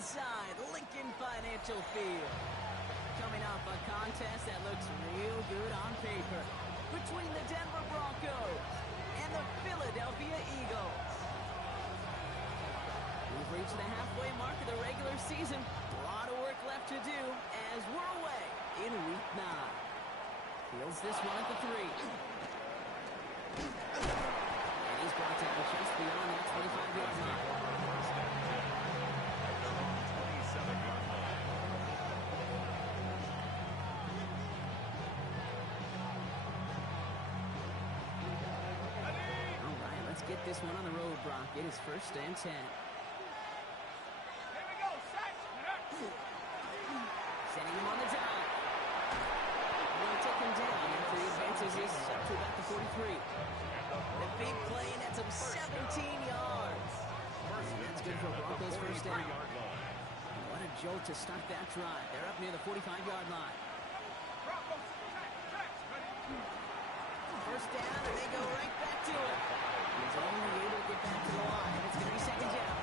inside Lincoln Financial Field. Coming off a contest that looks real good on paper between the Denver Broncos and the Philadelphia Eagles. We've reached the halfway mark of the regular season. A lot of work left to do as we're away in Week 9. Fields this one at the 3. And he's brought down just beyond that 25-yard line. All right, let's get this one on the road, Brock. It is 1st and 10. Setting him on the dive. They'll take him down after he advances this up to about the 43. A big play, and that's him 17 yards. That's good for Broncos' 1st down. And what a jolt to start that drive. They're up near the 45-yard line. 1st down, and they go right back to it. He's only able to get back to the line, and it's going to be 2nd down.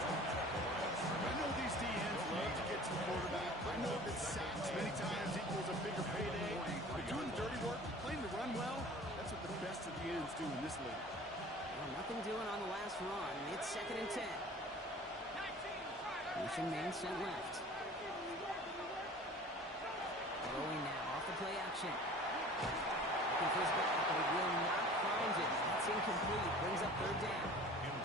I know these DNs love to get to the quarterback. I know that sacks many times equals a bigger payday. But doing dirty work, playing to run well, that's what the best of the ends do in this league. Well, nothing doing on the last run. It's 2nd and 10. Pushing man sent left. Throwing now off the play action. Looking for his back, but he will not find it. It's incomplete. Brings up 3rd down.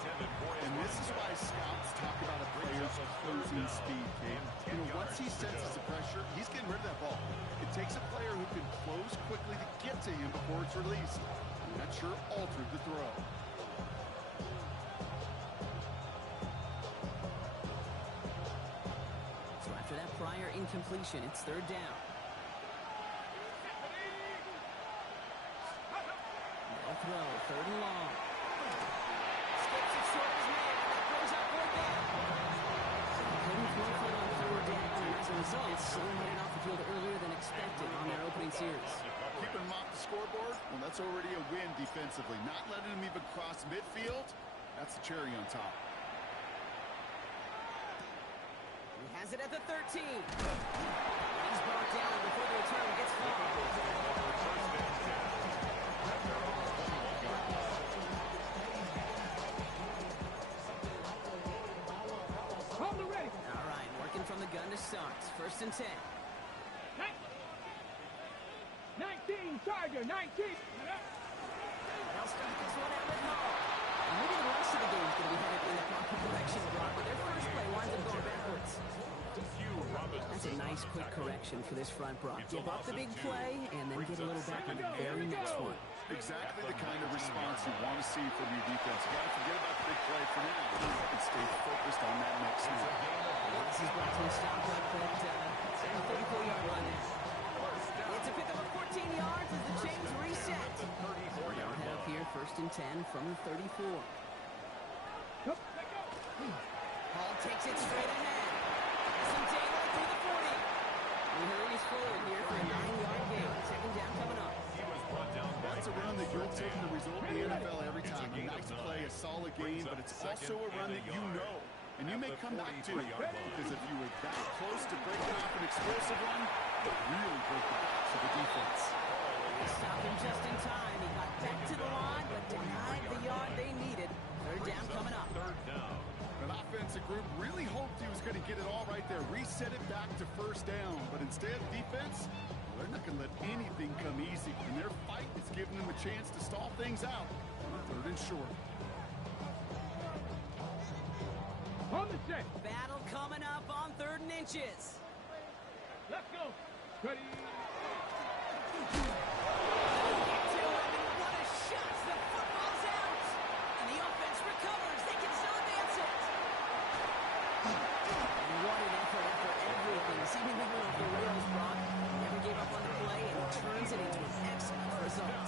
And this is why scouts talk about a player's closing speed, Cam. You know, once he senses the pressure, he's getting rid of that ball. It takes a player who can close quickly to get to him before it's released. And that sure altered the throw. So after that prior incompletion, it's 3rd down. They'll throw, 3rd and long. Skips it short of his man. That brings up 4th down. Couldn't throw for it on 3rd down, and as a result, someone headed off the field earlier than expected on their opening series. Keeping him off the scoreboard, well, that's already a win defensively. Not letting him even cross midfield, that's the cherry on top. He has it at the 13. He's brought down before the return gets far. All right, working from the gun to start. 1st and 10. 19, Charger, 19. They'll start this one out with Hall. Maybe the rest of the game is going to be headed in the proper direction, Brock, but their first play winds up going backwards. That's a nice quick correction for this front, Brock. Give up the big play and then get a little back on the very next one. Exactly the kind of response you want to see from your defense. You got to forget about the big play for now and stay focused on that next snap. This is brought to a stop like that. It's a 34-yard run there. It's a pickup of 14 yards as the chains reset. They'll head up here 1st and 10 from the 34. Hall takes it straight ahead. Some Taylor through the 40. He hurries forward here for a 9-yard gain. 2nd down coming up. That's a run that you'll take the result in the NFL every time. A nice play, a solid game, but it's also a run that you know. And you may come back to it, because if you were that close to breaking off an explosive run, it really broke the backs of the defense. They stopped him just in time. He got back to the line, but denied the yard they needed. 3rd down coming up. An offensive group really hoped he was going to get it all right there, reset it back to 1st down. But instead, defense, they're not going to let anything come easy. And their fight is giving them a chance to stall things out on 3rd and short. On the set. Battle coming up on 3rd and inches. Let's go. Ready. What a shot! The football's out! And the offense recovers. They can still advance it. And what an effort after everything. Seemingly went off the rails, Brock. Never gave up on the play and turns it into an excellent result.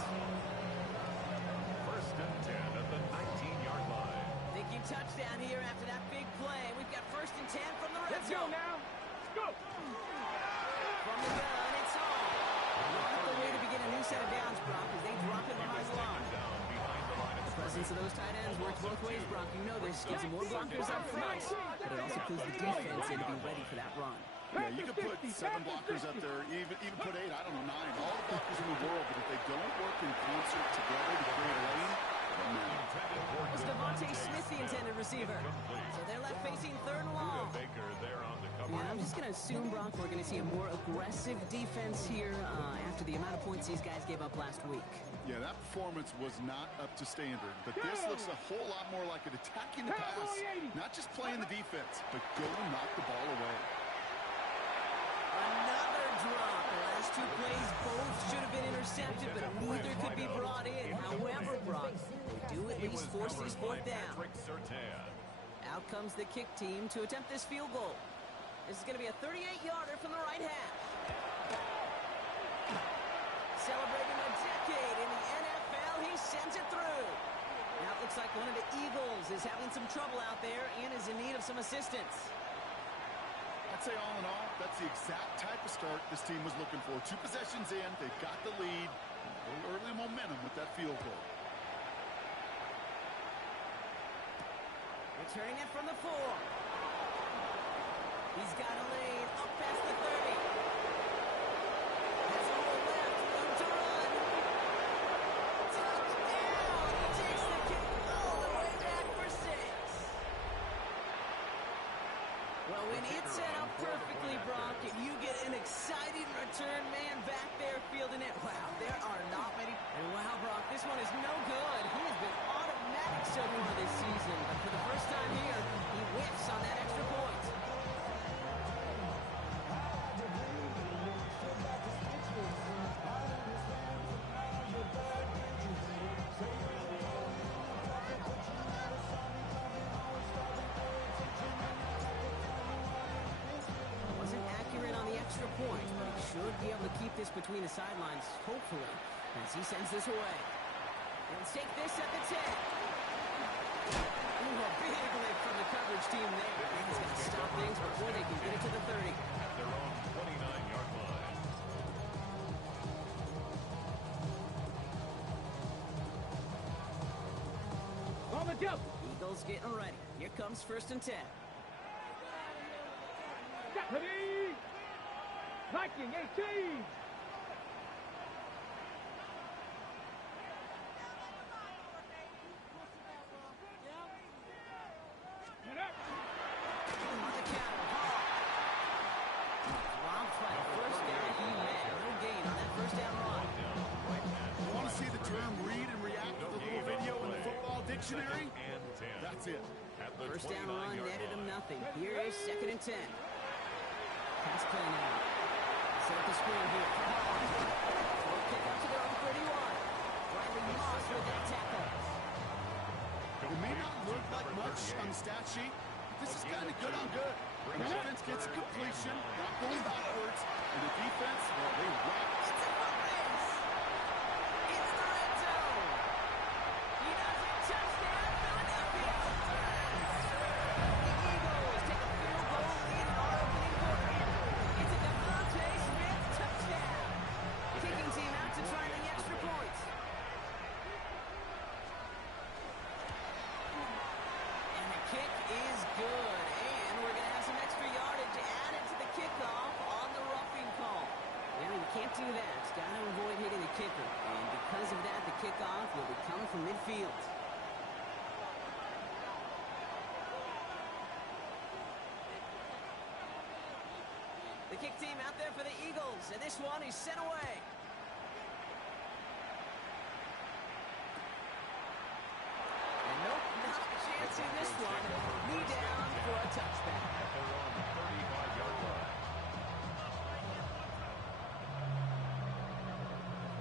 1st and 10 at the 19-yard line. Thinking touchdown here after that big play. We've got 1st and 10 from the red Let's go zone. now. Let's go. From the gun, it's on. Not the way to begin a new set of downs, Brock, as they drop it behind the line. The presence presence of those tight ends works both ways, Brock. You know this. Gives them more blockers up front, but it also clues the defense in to be ready for that run. Yeah, you could put 7 blockers up there, even put 8, I don't know, 9. All the blockers in the world, but if they don't work in concert together to create a lane, It's Devontae Smith, the intended receiver. So they're left facing 3rd and long. And I'm just going to assume, Brock, we're going to see a more aggressive defense here after the amount of points these guys gave up last week. Yeah, that performance was not up to standard, but this looks a whole lot more like an attacking the pass, not just playing the defense, but go and knock the ball away. Another drop. The last 2 plays both should have been intercepted, but neither could be brought in. However, Brock, they do at least force this 4th down. Out comes the kick team to attempt this field goal. This is going to be a 38-yarder from the right hash. Celebrating a decade in the NFL, he sends it through. Now it looks like one of the Eagles is having some trouble out there and is in need of some assistance. I'd say all in all, that's the exact type of start this team was looking for. 2 possessions in, they've got the lead. A little early momentum with that field goal. Returning it from the 4. He's got a lane up past the 30. Has a roll left, room to run. Touchdown! He takes the kick all the way back for 6. Well, when it's set up perfectly, Brock, and you get an exciting return man back there fielding it, wow, there are not many. And wow, Brock, this one is no good. He has been automatic so far this season, but for the first time here, he whiffs on that extra point. Point, but he should be able to keep this between the sidelines, hopefully, as he sends this away. Let's take this at the 10. Ooh, a big lift from the coverage team there. He's got to stop things before they can get it to the 30. At their own 29-yard line. On the jump. Eagles getting ready. Here comes 1st and 10. Ready. Viking 18. Dictionary? That's it. First down run netted him nothing. Here is 2nd and 10. Pass play now. Set up the screen here. Throw kick out to their own 31. Riley Moss with that tackle. It may not look like much on the stat sheet, but this is kind of good on good. The offense gets a completion, not going backwards, and the defense, well, they rock. It's a foot race. Into the red zone. He does it. Touchdown, Philadelphia. The Eagles take a field goal lead in our opening quarter. It's a Devontae Smith touchdown. Kicking team out to try the extra points. And the kick is good. And we're going to have some extra yardage added to the kickoff on the roughing call. Well, you can't do that. Got to avoid hitting the kicker. And because of that, the kickoff will be coming from midfield. The kick team out there for the Eagles, and this one is sent away. And nope, not a chance in this one. Knee down for a touchback. At their own 35-yard line.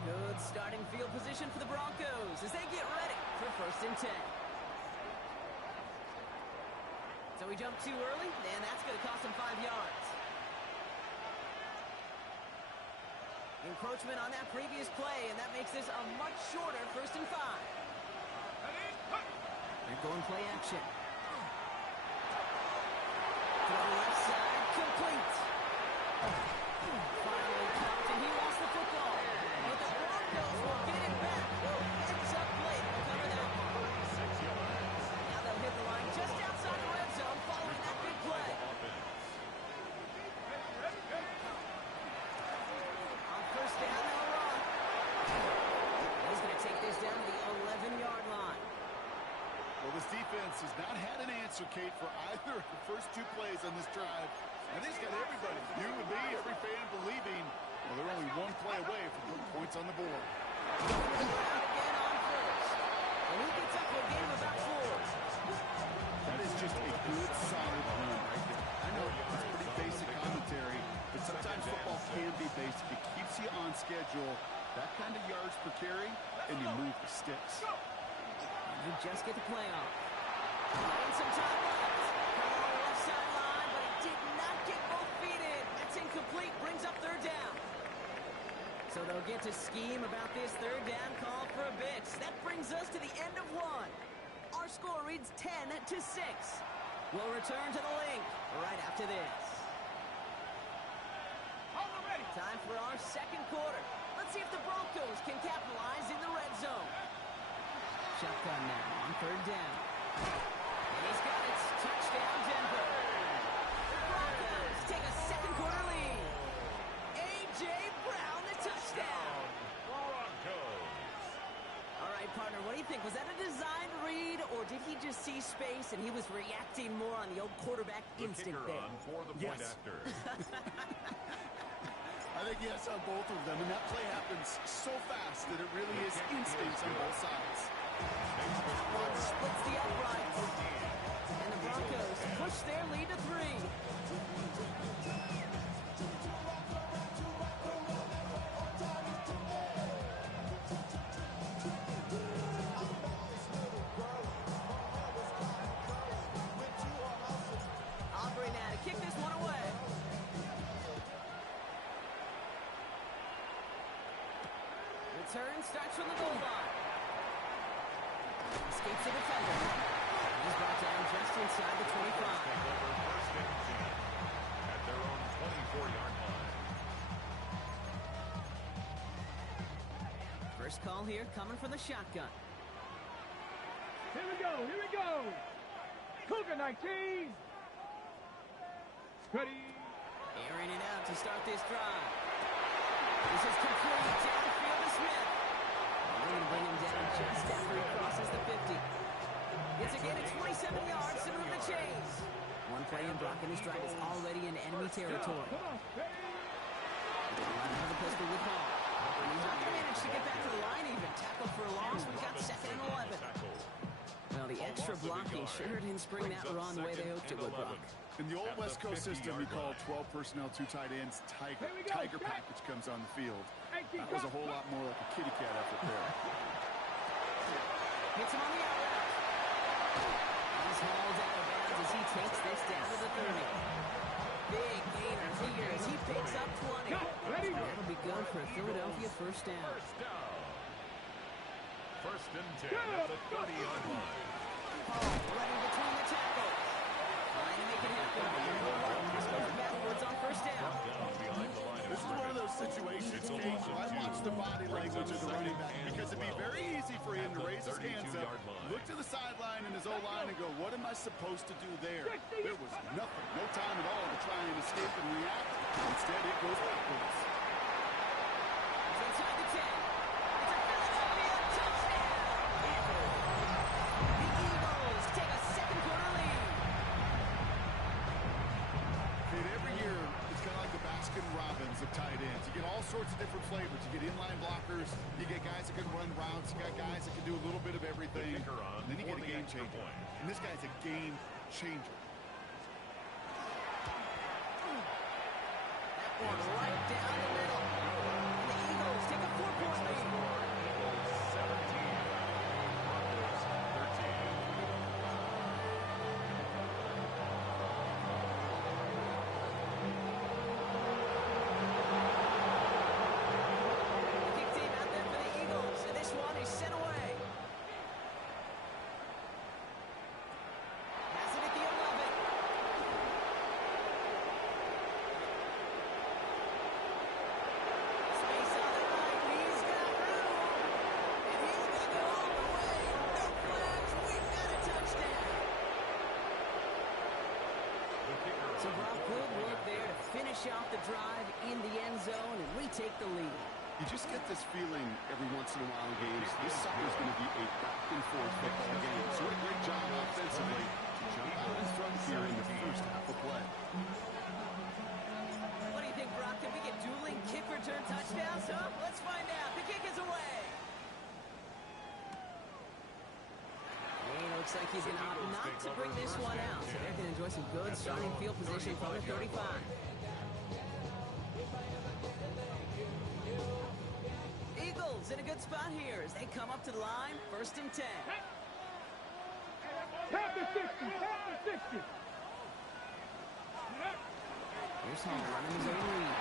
Good starting field position for the Broncos as they get ready for 1st and 10. So we jump too early, and that's going to cost them 5 yards. Encroachment on that previous play, and that makes this a much shorter 1st and 5. They're going play action. Throw left side, complete. Finally caught, and he lost the football. But the Broncos will get it back. Heads up late to cover that one. answer, Kate, for either of the first two plays on this drive. I think it's got everybody, you and me, every fan believing, well, they're only one play away from putting points on the board. Again on first. And he gets up to a game of about 4. That is just a good, solid run right there. I know it's pretty basic commentary, but sometimes football can be basic. It keeps you on schedule, that kind of yards per carry, and you move the sticks. You just get the play off. And some time left. Coming on the left sideline, but he did not get both feet in. That's incomplete. Brings up third down. So they'll get to scheme about this third down call for a bit. That brings us to the end of 1. Our score reads 10-6. We'll return to the link right after this. Time for our second quarter. Let's see if the Broncos can capitalize in the red zone. Shotgun now on third down. And he's got it. Touchdown, Denver. The Broncos take a second quarter lead. A.J. Brown, the touchdown. Broncos. All right, partner, what do you think? Was that a design read, or did he just see space and he was reacting more on the old quarterback The instinct kicker there? on for the point Yes. after. I think yes on both of them, and that play happens so fast that it really is instincts on both sides. One splits the uprights, and the Broncos push their lead to 3. Aubrey now to kick this one away. Return starts from the goal line. Escapes the defender. He's brought down just inside the 25. Take over first and 10 at their own 24-yard line. First call here coming from the shotgun. Here we go. Here we go. Cougar 19. Ready. Airing it out to start this drive. This is complete downfield to Smith. They're going to bring him down just after he crosses the 50. It's again at 27 yards to move the chains. One play in blocking his drive is already in enemy territory. Come on. Ready. Line out of the pistol with Hall. He's not going to manage to get back to the line even. Tackle for a loss. We've got second and 11. Well, the extra blocking sure didn't spring that run the way they hoped it would, Brock. In the old West Coast system, we call 12 personnel, 2 tight ends, Tiger. Here we go. Tiger package comes on the field. Hey, That was a whole lot more like a kitty cat effort there. Hits him on the out route. He's hauled out of bounds as he takes this down to the 30. Big gainer here as he picks up 20. Ready. That'll be good for a Philadelphia first down. First down. First and 10 at the 30-yard line. Hall running between the tackles. Trying to make it happen. This goes backwards on first down. Down behind the line of This is one of those situations, Kate, where I watch the body language of the running back because it'd be very easy for him to raise his hands up, look to the sideline and his O-line and go, what am I supposed to do there? There was nothing, no time at all to try and escape and react. Instead, it goes backwards. He's inside the 10. It's a Philadelphia touchdown. The Eagles take a second quarter lead. Kate, every year, it's kind of like the Baskin-Robbins of tight ends. You get all sorts of different flavors. You get inline blockers. You get guys that can run routes. You got guys that can do a little bit of everything. kicker on And then you for get a the game extra changer. point. And this guy's a game changer. That one right down the middle. The Eagles take a 4-point lead. Eagles 17. Broncos 13. Kick team out there for the Eagles, and this one is sent away. Pass it at the 11. Space on the right. He's got room. And he's going to go all the way. No flags. We've got a touchdown. The kicker So, on Brock, for good the point work there to after. finish off the drive in the end zone and retake the lead. You just get this feeling every once in a while in games. This sucker's going to be a back-and-forth football game. So what a great job offensively to jump out in front here in the first half of play. What do you think, Brock? Can we get dueling kick return touchdowns, huh? Let's find out. The kick is away. Looks like he's going to opt not to bring this one out, so they're going to enjoy some good starting field position from the 35. Eagles in a good spot here as they come up to the line, 1st and 10. Tap the 60, tap the 60. Here's Hall running his own read.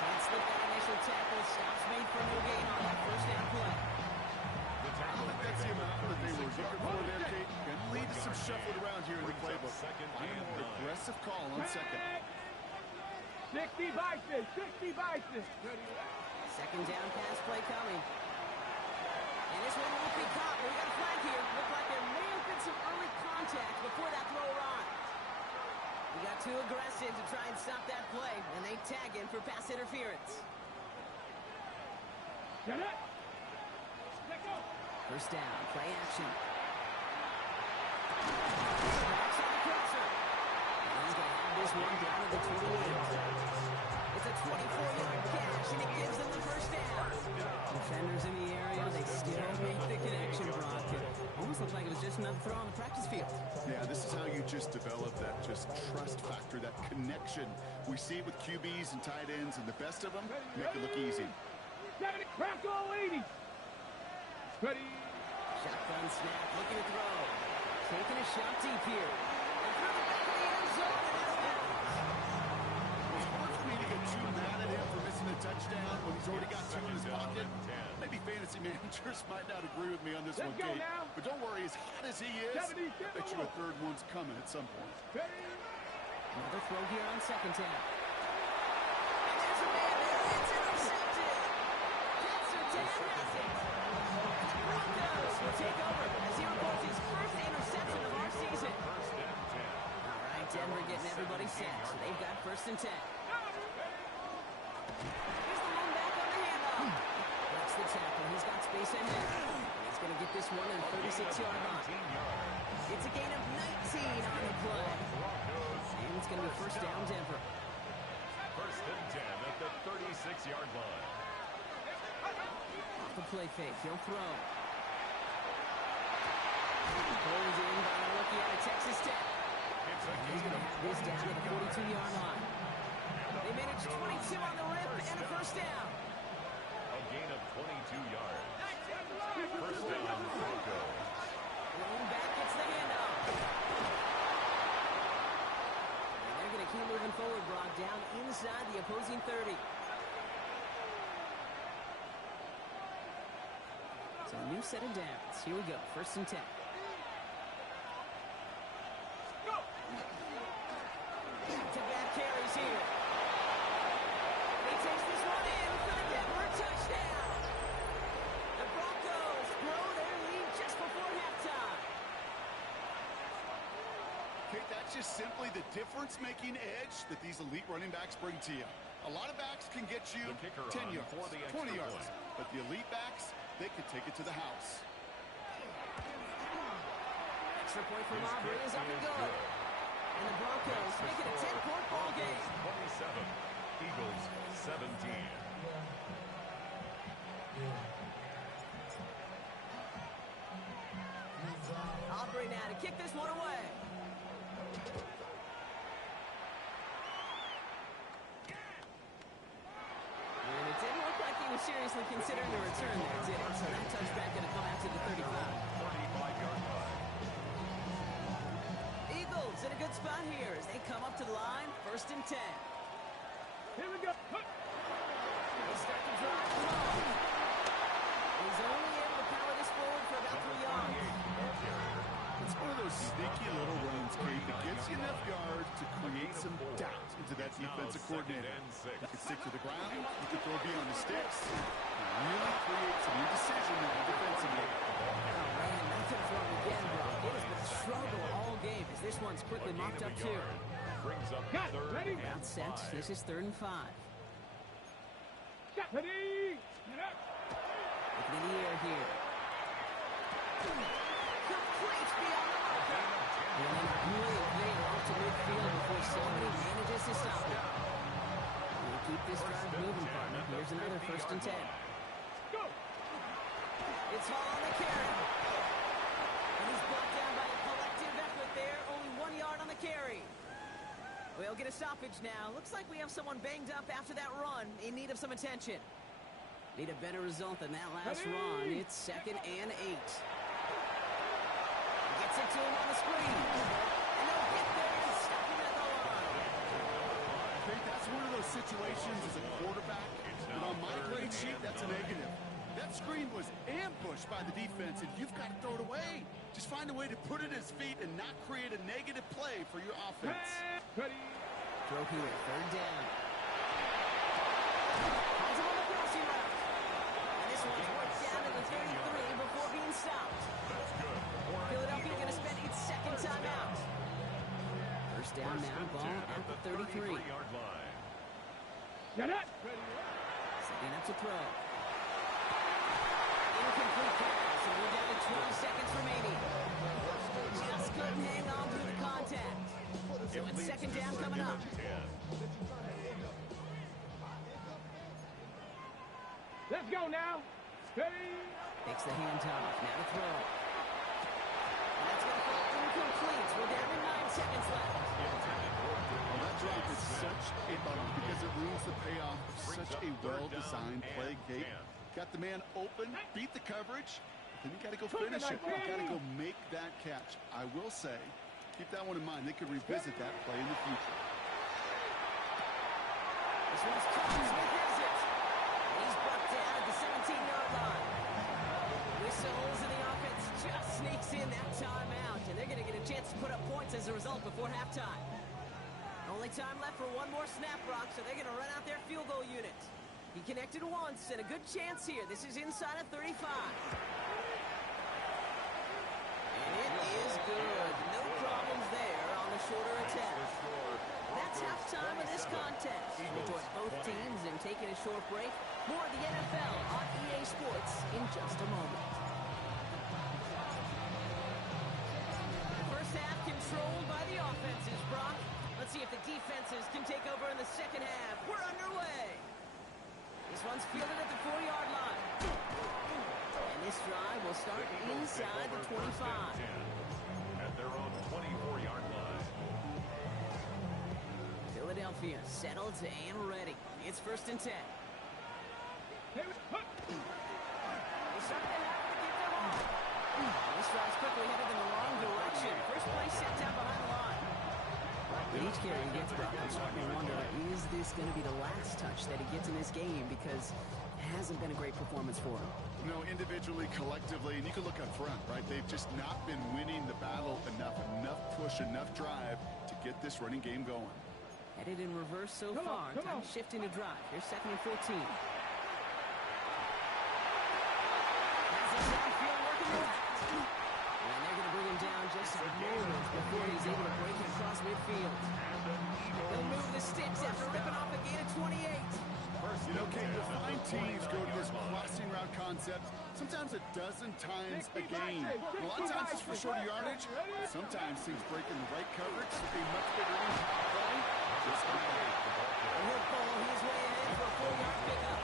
Can't slip that initial tackle. Stops made for no gain on that first down play. That's the amount that they were looking for there, Kate. Going to lead to some shuffling around here in the playbook. Find a more aggressive call on second. 60 bison, 60 bison. Second down pass play coming. And this one won't be caught. We got a flag here. Looked like there may have been some early contact before that throw arrived. We got too aggressive to try and stop that play, and they tag him for pass interference. Get it. First down, play action. Backs on the crosser. And he's going to have this one down to the 28. It's a 24-yard catch, and it gives them the first down. Defenders in the area, they still make the connection, Brock. It almost looked like it was just another throw on the practice field. Yeah, this is how you just develop that just trust factor, that connection. We see it with QBs and tight ends, and the best of them make it look easy. 70, crack all 80. Ready. Shotgun snap, looking to throw. Taking a shot deep here. And through the back of the end zone, and out of bounds. It's hard for me to get too mad at him for missing a touchdown when he's already got 2 in his pocket. Maybe fantasy managers might not agree with me on this one, Kate. But don't worry, as hot as he is, I bet you a third one's coming at some point. Another throw here on second down. And there's a man there. It's intercepted. That's Sertan has it. Broncos will take over as he records his first interception of our season. All right, Denver getting everybody set. So they've got 1st and 10. Here's the lone back on the handoff. That's the tackle. He's got space ahead. He's going to get this one in the 36-yard line. It's a gain of 19 on the play. And it's going to be first down, Denver. 1st and 10 at the 36-yard line. Off the play fake, he'll throw. Pulled in by a rookie out of Texas Tech. He's going to have this down to the 42-yard line. They managed 22 on the rip and a first down. A gain of 22 yards. First down, Broncos. Thrown back, gets the handoff. And they're going to keep moving forward, Brock, down inside the opposing 30. So a new set of downs. Here we go, 1st and 10. Back-to-back carries here. He takes this one in for the Denver touchdown. The Broncos grow their lead just before halftime. Kate, that's just simply the difference-making edge that these elite running backs bring to you. A lot of backs can get you 10 yards, 20 yards, but the elite backs, they can take it to the house. Extra point for Aubrey is up and good. And the Broncos make it a 10-point ball game. 27, Eagles 17. Aubrey now to kick this one away. And it didn't look like he was seriously considering a return there, did it? So that touchback going to come out to the 35. 45-yard line. Eagles in a good spot here as they come up to the line, 1st and 10. Here we go. They start to drive home. He's only able to power this forward for about 3 yards. It's one of those sneaky little runs, Kate, that gets you enough yards to create some doubt into that defensive coordinator. You can stick to the ground, you can throw beyond the sticks, and really create some indecision there defensively. Oh, man, that's a throw again, bro. It has been a struggle all game as this one's quickly mopped up, too. Brings up Got it, 3rd ready? and Out set. 5. This is 3rd and 5. Ready. Get up. Looking in the air here. Complete beyond the marker. And then a brilliant play off to midfield before somebody manages to stop it. We'll keep this drive moving, partner. Here's another 1st and 10. Go! It's Hall on the carry. And he's brought down by a collective effort there. Only 1 yard on the carry. We'll get a stoppage now. Looks like we have someone banged up after that run in need of some attention. Need a better result than that last run. It's 2nd and 8. Gets it to him on the screen. And they'll get there and stop him at the line. I think that's one of those situations as a quarterback. And on my grade sheet, that's a negative. That screen was ambushed by the defense, and you've got to throw it away. Just find a way to put it at his feet and not create a negative play for your offense. Ready. Throw here, 3rd down. Finds him on the crossing route. And this one's worked down to the 33 before being stopped. Philadelphia going to spend its 2nd time out. 1st down now, ball at the 33. Get it. Setting up to throw. Incomplete pass, and we're down to 12 seconds remaining. Just couldn't hang on through the contact. So it's 2nd down coming up. Let's go now. Ready. Takes the handoff. Now to throw. And that's going to fall incomplete. We're down to 9 seconds left. Well, that drop is such a bummer because it ruins the payoff of such a well-designed play, Kate. Got the man open, beat the coverage, then you got to go finish it. You got to go make that catch. I will say, keep that one in mind. They could revisit that play in the future. This one's caught. Smith has it. And he's brought down at the 17-yard line. Whistles, and the offense just sneaks in that timeout. And they're going to get a chance to put up points as a result before halftime. Only time left for one more snap, Brock, so they're going to run out their field goal unit. He connected once, and a good chance here. This is inside of 35. And it is good. No problems there on the shorter attempt. That's halftime of this contest. We'll join both teams in taking a short break. More of the NFL on EA Sports in just a moment. The first half controlled by the offenses, Brock. Let's see if the defenses can take over in the 2nd half. We're underway. This one's fielded at the 4-yard line. And this drive will start inside the 25. At their own 24-yard line. Philadelphia settled and ready. It's 1st and 10. They start the half to get them off. This drive's quickly headed in the wrong direction. First play set down behind the line. With each carry he gets, Brock, I'm starting to wonder, is this going to be the last touch that he gets in this game? Because it hasn't been a great performance for him. You know, individually, collectively, and you can look up front, right? They've just not been winning the battle enough push, enough drive to get this running game going. Headed in reverse so far. Time shifting to drive. Here's 2nd and 14. Has it downfield working left. And they're going to bring him down just moments before he's able to break it across midfield. They'll move the sticks after ripping off a gain of 28. You know, Kate, you'll find teams go to this crossing route concept sometimes a dozen times a game. A lot of times it's for shorter yardage. Sometimes things break in the right coverage. A much bigger impact play. Just like that. And he'll pull his way in for a 4-yard pickup.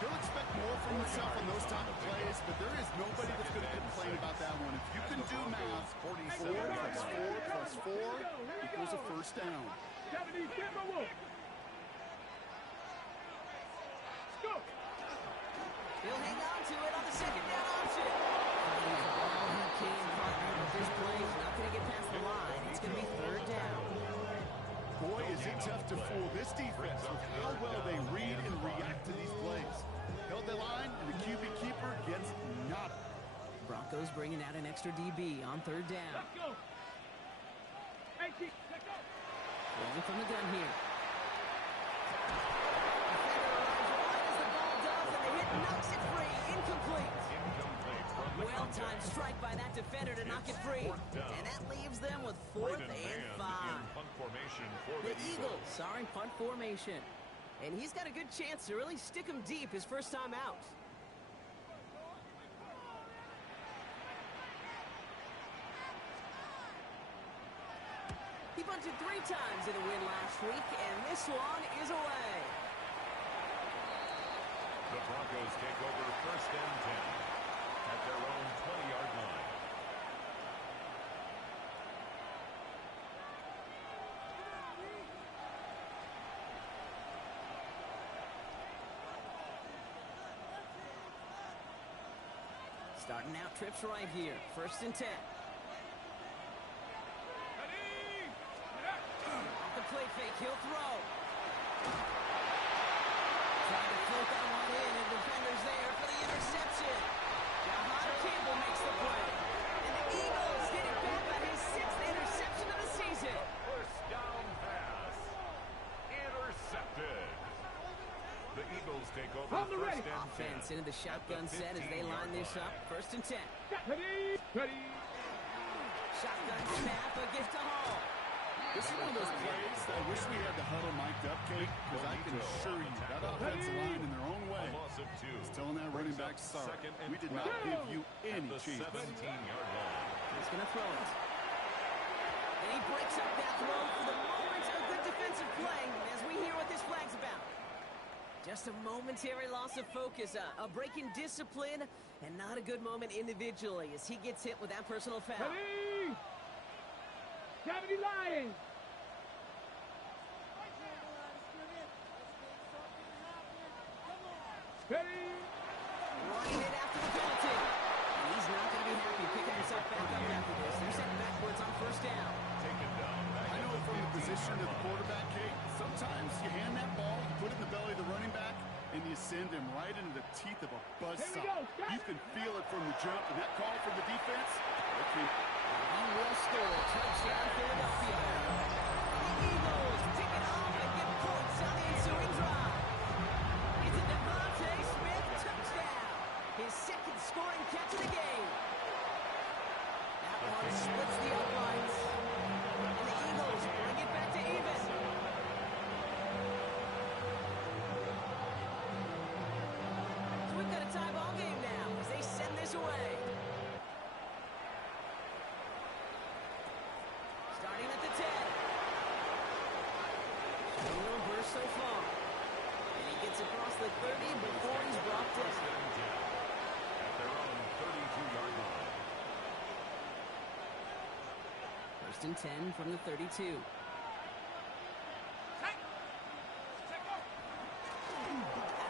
He'll expect more from himself on those type of plays, but there is nobody that's going to complain about that one. If you can do math, 4 plus 4 plus 4 equals a 1st down. 70, get my wolf. Go. He'll hang on to it on the 2nd down option. He's all he can, partner, but this play is not going to get past the line. It's going to be 3rd down. Boy, is it tough to fool this defense with how well they read and react to these plays. Held the line, and the QB keeper gets nada. Broncos bringing out an extra DB on 3rd down. Let's go. 18, let's go. Rolling from the gun here. Knocks it free, incomplete. Well-timed strike by that defender to knock it free. And that leaves them with 4th and 5. The Eagles are in punt formation. And he's got a good chance to really stick him deep his first time out. punted 3 times in the win last week, and this one is away. The Broncos take over 1st and 10 at their own 20-yard line. Starting out trips right here. 1st and 10. Off the play fake, he'll throw. Trying to float that one in, and defenders there for the interception. Jahan Campbell makes the play. And the Eagles get it back on his 6th interception of the season. First down pass. Intercepted. The Eagles take over 1st and 10. Offense into the shotgun set as they line this up. 1st and 10. Ready. Shotgun snap, a gift to Hall. This is one of those plays that I wish we had the huddle mic'd up, Kate, because I can assure you that offensive line in their own way A loss of 2. is telling that running back, sorry, we did not give you any The chance. 17-yard line. He's going to throw it. And he breaks up that throw for the moment. A good defensive play as we hear what this flag's about. Just a momentary loss of focus, a break in discipline, and not a good moment individually as he gets hit with that personal foul. Ready. 70 Lions. Ready. Running it after the penalty. And he's not going to be happy picking himself back up after this. They're sent backwards on 1st down. Taken down. I know from the position of the quarterback, Kate, sometimes you hand that ball, you put it in the belly of the running back, and you send him right into the teeth of a buzzsaw. You can feel it from the jump, and that call from the defense, okay. He will score. Touchdown, Philadelphia. The Eagles pick it off and get points on the ensuing drive. It's a Devontae Smith touchdown. His 2nd scoring catch of the game. That one splits the uprights. And the Eagles bring it back to even. So we've got a tie ball game now as they send this away. Starting at the 10. A little burst so far. And he gets across the 30 before he's brought down. 1st and 10 at their own 32-yard line. 1st and 10 from the 32. Out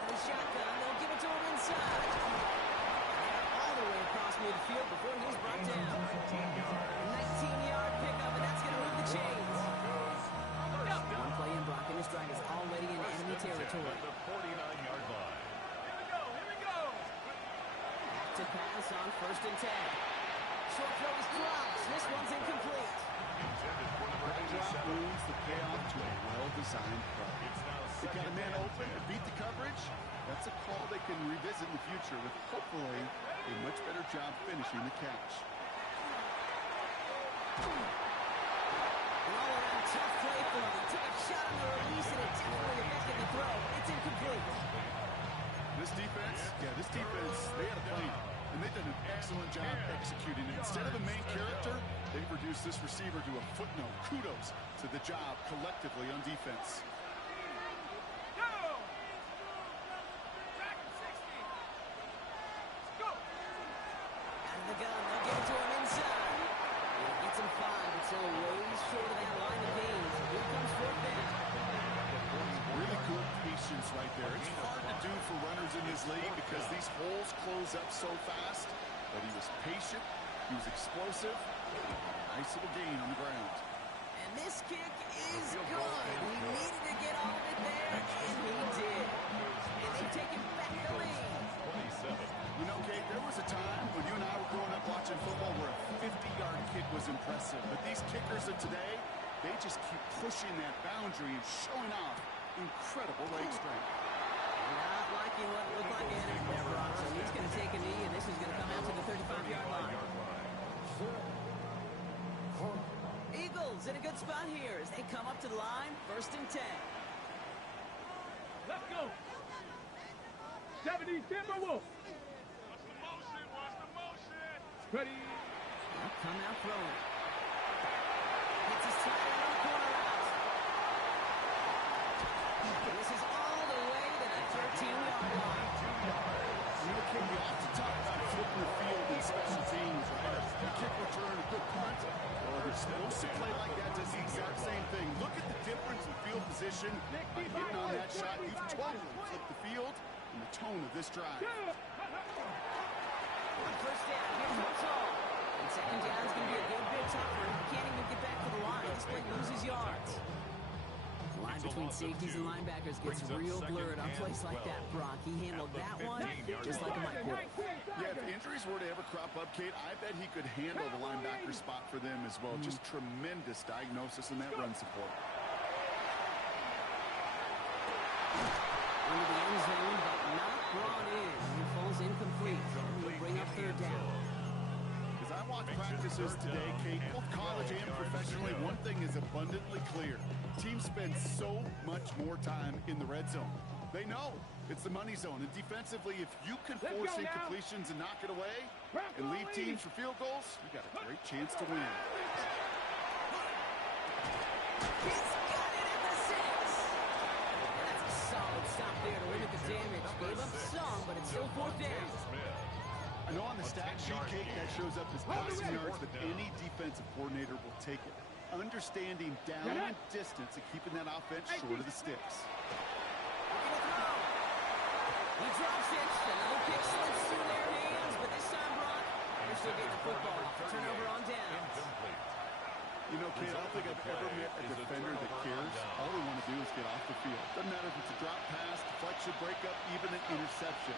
of the shotgun, they'll give it to him inside. All the way across midfield before he's brought down. 19-yard pickup, and that's going to move the chains. One play in blocking his drive is already in enemy territory. At the 49-yard line. To pass on 1st and 10. Short throw is dropped. This one's incomplete. Intended for number That drop 87. moves the payoff to a well-designed play. It's now They got a 2nd man and open 10. to beat the coverage. That's a call they can revisit in the future with hopefully a much better job finishing the catch. An all-around tough play for him. He took a shot on the release, and it definitely affected the throw. It's incomplete. This defense, they had a plan, and they've done an excellent job executing it. Instead of a main character, they've reduced this receiver to a footnote. Kudos to the job collectively on defense. Out of the gun, they'll give it to him inside. He gets him 5, but still ways short of that line of gains. Here comes 4th down. Really good patience right there. It's hard to do for runners in this league because these holes close up so fast. But he was patient. He was explosive. Nice little gain on the ground. And this kick is good. He needed to get all of it there, and he did. And they've taken back the lead. 27. You know, Kate, there was a time when you and I were growing up watching football where a 50-yard kick was impressive. But these kickers of today, they just keep pushing that boundary and showing off incredible leg strength. Not liking what looked like a header there, Brock. So he's going to take a knee, and this is going to come out to the 35-yard line. Eagles in a good spot here as they come up to the line. 1st and 10. Let's go. 70 Timberwolves. Ready. They'll come out throwing. Hits his tight end on the corner. position. By hitting on that shot, you've totally flipped the field and the tone of this drive. On first down, here's what's all. And second down's going to be a good bit tougher. He can't even get back to the line. This play loses yards. The line between safeties and linebackers gets real blurred on plays like that, Brock. He handled that one just like a microwave. Yeah, if injuries were to ever crop up, Kate, I bet he could handle the linebacker spot for them as well. Just tremendous diagnosis in that run support. Into the end zone, but not brought in. He falls incomplete. He'll bring up third down. As I watch practices today, Kate, both college and professionally, one thing is abundantly clear. Teams spend so much more time in the red zone. They know it's the money zone. And defensively, if you can force incompletions and knock it away and leave teams for field goals, you got a great chance to win. He's got it at the 6. And that's a solid stop there to limit the damage. Gave up some, but it's still fourth down. I know on the stat sheet, Kate, that shows up as passing yards, but any defensive coordinator will take it. Understanding down and distance and keeping that offense short of the sticks. He drops it. Another pick slips through their hands, but this time, Brock, they're still getting the football. Turnover on downs. You know, Kate, I don't think I've ever met a defender that cares. All they want to do is get off the field. Doesn't matter if it's a drop pass, deflection, breakup, even an interception.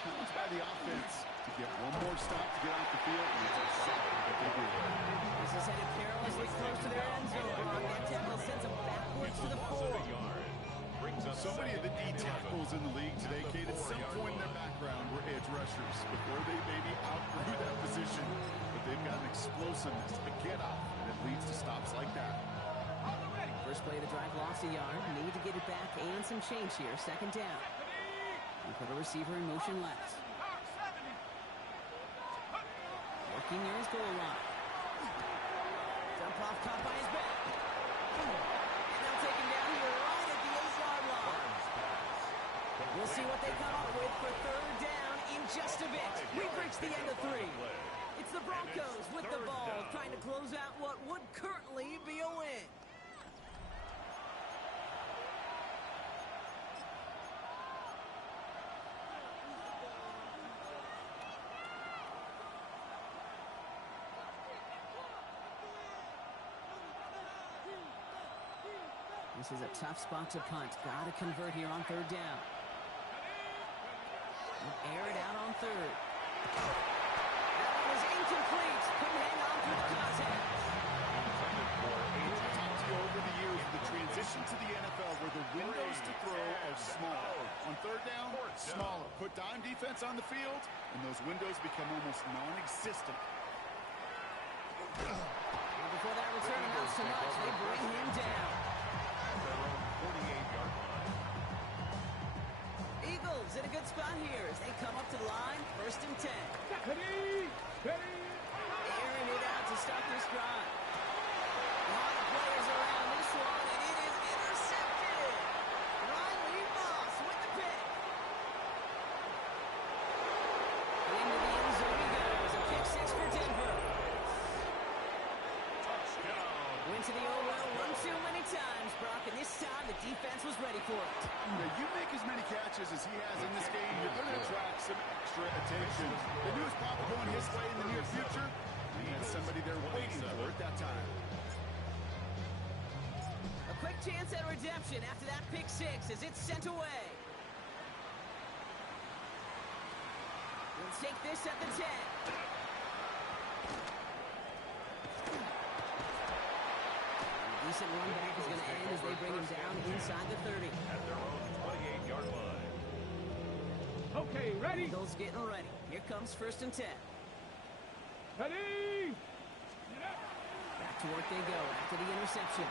Challenged by the offense to get one more stop to get off the field, and it's exactly what they do. This is headed perilously close to their end zone, Brock. That tackle sends them backwards to the 4. So many of the D tackles in the league today, Kate, at some point in their background were edge rushers before they maybe outgrew that position. But they've got an explosiveness, a get-off, and it leads to stops like that. First play of the drive lost a yard. Need to get it back and some change here. Second down. We put a receiver in motion left. Working near his goal line. Dump off caught by his back. And they'll take him down here right at the 8-yard line. We'll see what they come up with for third down in just a bit. We've reached the end of 3. It's the Broncos with the ball, trying to close out what would currently be a win. This is a tough spot to punt. Got to convert here on third down. Air it out on third. That one was incomplete. Couldn't hang on through the contact. I've talked to you over the years, the transition to the NFL where the windows to throw are small. On third down, smaller. Put dime defense on the field, and those windows become almost non-existent. Before that return amounts to much, they bring him down. Eagles in a good spot here as they come up to the line, 1st and 10. Airing it out to start this drive. A lot of players around this one, and it is intercepted. Riley Moss with the pick. Into the end zone he goes. A pick 6 for Denver. Went to the old well one too many times, Brock, and this time the defense was ready for it. Now, you make as many catches as he has in this game, you're going to attract some extra attention. They knew it was probably going his way in the near future. He had somebody there waiting for it that time. A quick chance at redemption after that pick 6 as it's sent away. We'll take this at the 10. Decent run back is going to end as they bring him down inside the 30. At their own 28-yard line. Okay, ready? Eagles getting ready. Here comes 1st and 10. Ready? Back to work they go after the interception.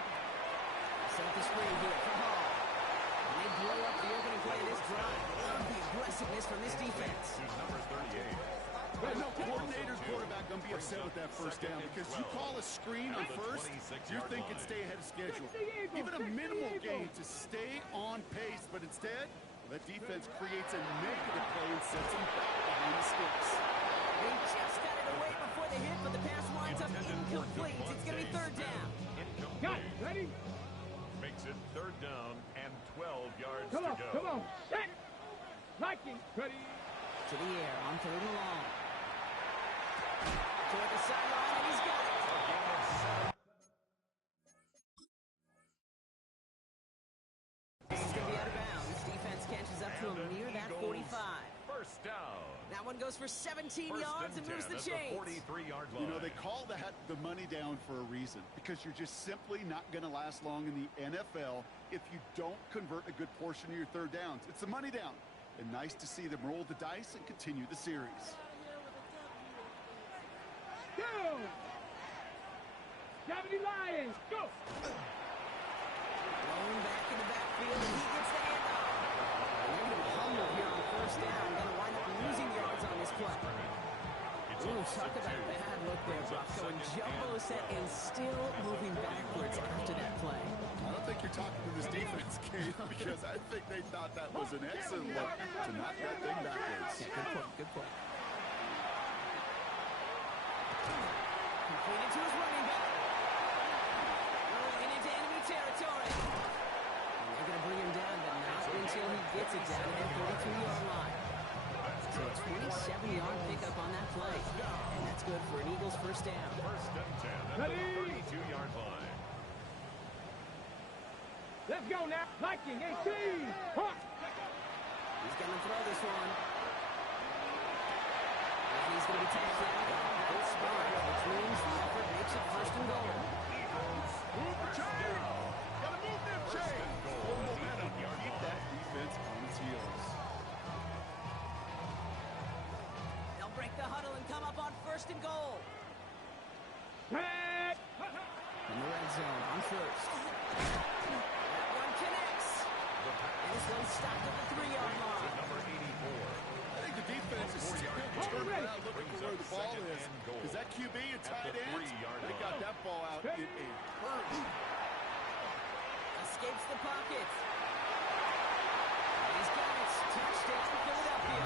Set up the screen here for Hall. And they blow up the opening play of this drive. Love the aggressiveness from this defense. Number 38. Well, no coordinator's quarterback going to be upset with that first down because you call a screen on first, you're thinking stay ahead of schedule. Even a minimal gain to stay on pace, but instead, that defense creates a negative play and sets them back behind the sticks. They just got it away before the hit, but the pass winds up incomplete. It's going to be third down. Got it. Ready? Makes it 3rd down and 12 yards Come to on, go. come on. Set. Liking. Ready. To the air, on 3rd and long. Toward the sideline, and he's got it. A gain of 7. He's going to be out of bounds. Defense catches up to him near that 45. First down. That one goes for 17 First yards and moves the at the chains. 43-yard line. You know, they call that the money down for a reason, because you're just simply not going to last long in the NFL if you don't convert a good portion of your 3rd downs. It's the money down. And nice to see them roll the dice and continue the series. Go. 70 Lions. Go. Thrown back in the backfield, and he gets the handoff. And they're going to be humbled here on 1st down. Going to wind up losing yards on this play. Ooh, talk about a bad look there, Buck. Going jumbo set and still moving backwards after that play. I don't think you're talking to this defense, Kate, because I think they thought that was an excellent look to knock that thing backwards. Yeah, good point, good point. Completed to his running back. Rolling into enemy territory. And they're going to bring him down, but not until he gets it down to that 32-yard line. So a 27-yard pickup on that play. And that's good for an Eagles 1st down. 1st and 10 at the 32-yard line. Let's go now. Liking 18. Huh. He's going to throw this one. And he's going to be touched down on that spot, which means the effort makes it 1st and goal. Move the chain! Gotta move them chain! Full momentum. Keep that defense on its heels. They'll break the huddle and come up on 1st and goal. Set. In the red zone on 1st. That one connects. And this one's stopped at the 3-yard line. Number 84. I think the defense is still turning around looking for where the ball is. Because that QB and tight end, they got that ball out in a hurry. Escapes the pocket. He's got it. Touchdown, Philadelphia.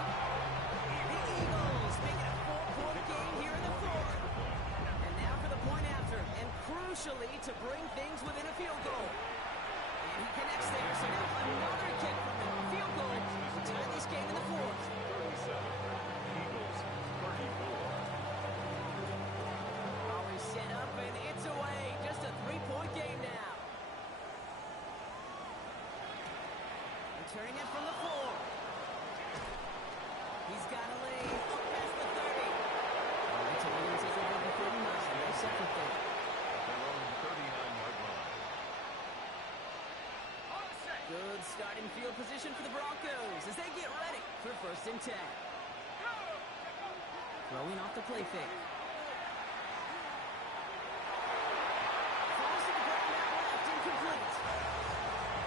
The Eagles make it a 4-point game here in the 4th. And now for the point after. And crucially, to bring things within a field goal. And he connects there, so now another kick from him. Field goal to tie this game in the 4th. 37. Eagles 34. Always set up, and it's away. Just a 3-point game now. Returning it from the 4. He's got a lane up past the 30. All right, so Williams is over the 39. No second there. Their own 39-yard line. Good starting field position for the Broncos as they get ready for 1st and 10. Throwing off the play fake. Falls to the ground out left, incomplete.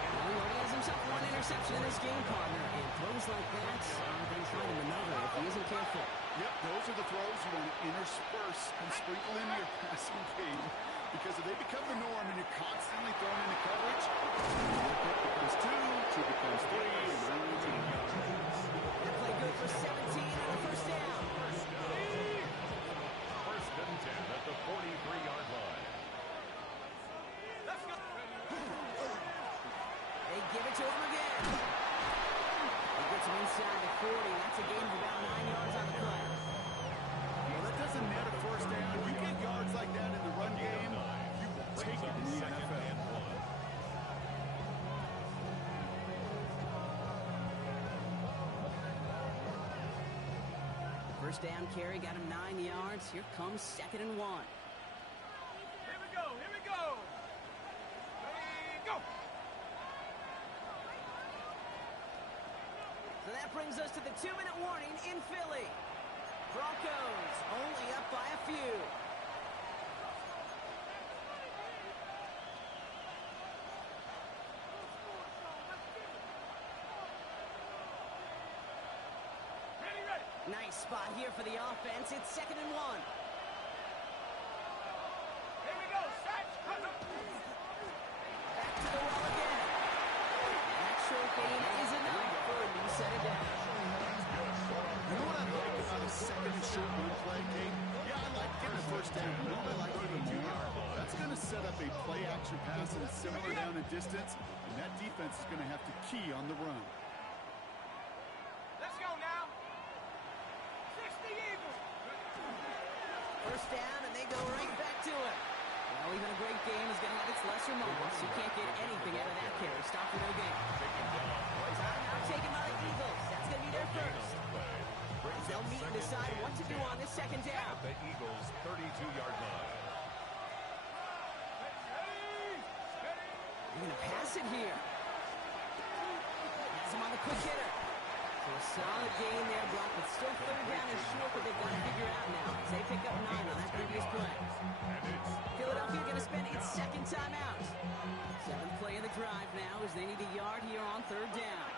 Well, he already has himself one interception in this game, partner, and throws like that, they find him another if he isn't careful. Yep, those are the throws you want to intersperse and sprinkle into your passing game. Because if they become the norm and you're constantly thrown into coverage, it becomes 2 becomes 3, and then we do. That play good for 17 and a 1st down. 1st and 10 at the 43-yard line. They give it to him again. He gets him inside the 40. That's a gain of about 9 yards on the play. Well, that doesn't net a 1st down. You get yards like that in the run game, you will take it in the NFL. First down carry got him 9 yards. Here comes 2nd and 1. Here we go. Here we go. Ready, go. So that brings us to the 2-minute warning in Philly. Broncos only up by a few. Nice spot here for the offense. It's 2nd and 1. Here we go. Set. Back to the wall again. That short gain is enough for a new set of downs. You know what I like about a 2nd and short run play, Kate? Yeah, I like getting a 1st down. You know what I like even more? That's That's going to set up a play-action pass at a similar down and distance, and that defense is going to have to key on the run. Let's go now. 60 Eagles. First down, and they go right back to it. Well, even a great game is going to have its lesser moments. You can't get anything out of that carry. Stop for no gain. Timeout taken by the Eagles. That's going to be their first. They'll meet and decide what to do on this second down. At the Eagles' 32-yard line. They're going to pass it here. Has him on the quick hitter. So a solid gain there, Brock, but still third down is short, but they've got to figure out now as they pick up 9 on that previous play. Philadelphia going to spend its second timeout. 7th play of the drive now as they need a yard here on third down.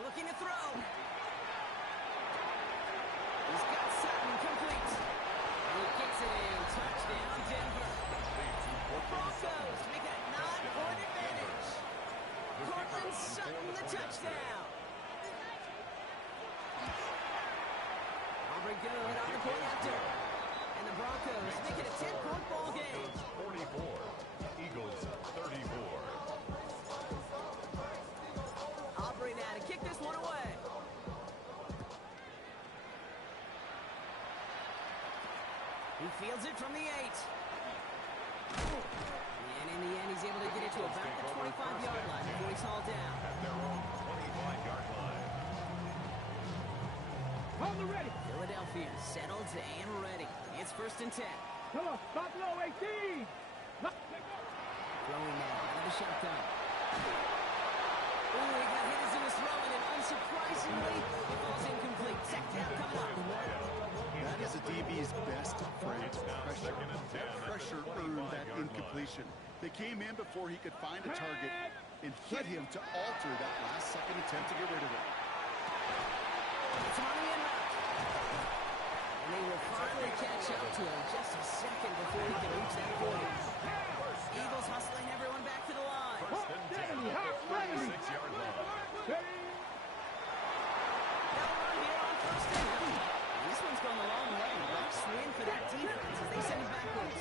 Looking to throw. He's got something complete. And he gets it in. Touchdown, Denver. Broncos make it a 9-point advantage. Cortland Sutton, the touchdown. Aubrey good on the point after. And the Broncos make it a 10-point ball game. 44. Eagles 34. Aubrey now to kick this one away. He fields it from the 8. And in the end, he's able to get it to about the 25-yard line before he's hauled down. At their own 25-yard line. On the ready. Philadelphia settled and ready. It's 1st and 10. Come on, Buffalo 18. Throwing now out of the shotgun. Ooh, he got hit as he was throwing, and unsurprisingly, it falls incomplete. Check down coming up. That is a DB's best friend. Pressure. That pressure earned that incompletion. They came in before he could find a target and hit him to alter that last-second attempt to get rid of it. It's on the end route. And they will finally catch up to him just a second before he can reach that point. Eagles hustling everyone back to the line. 1st and 10 at their 46-yard line. They'll run here on 1st down. This one's going a long way. Nice win for that defense as they send it backwards.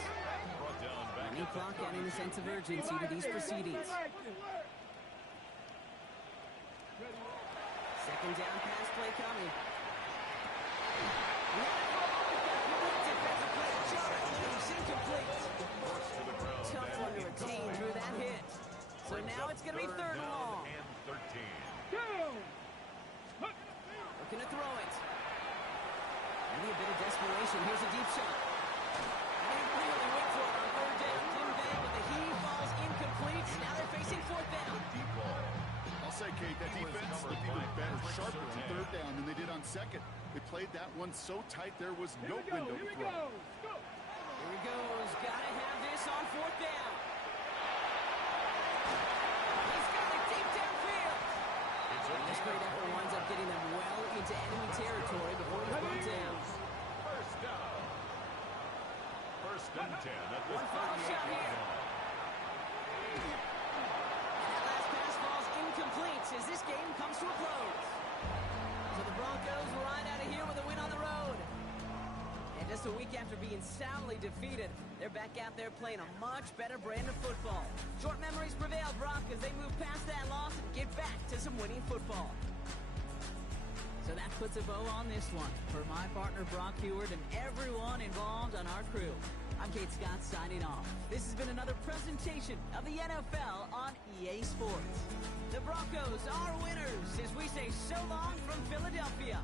Brought down back New clock adding a sense of urgency to these proceedings. Second down pass play coming. Defensive play. Jarrett loose, incomplete. Tough one to retain through that hit. So now it's going to be 3rd and long. and 13. Looking to throw it. Maybe a bit of desperation. Here's a deep shot. And he really went for it on 3rd down. Didn't bang, but the heave falls incomplete. Now they're facing 4th down. Deep ball. I'll say, Kate, that defense looked even better, sharper on 3rd down than they did on 2nd. They played that one so tight there was no window to throw. Here he goes. Gotta have this on 4th down. He's got it deep downfield. And this great effort winds up getting them well into enemy territory before he's brought down. First down. 1st and 10 at the One final shot 38-yard here. line. And that last pass falls incomplete as this game comes to a close. So the Broncos ride out of here with a win on the road. And just a week after being soundly defeated, they're back out there playing a much better brand of football. Short memories prevail, Brock, as they move past that loss and get back to some winning football. So that puts a bow on this one. For my partner, Brock Heward, and everyone involved on our crew, I'm Kate Scott signing off. This has been another presentation of the NFL on EA Sports. The Broncos are winners as we say so long from Philadelphia.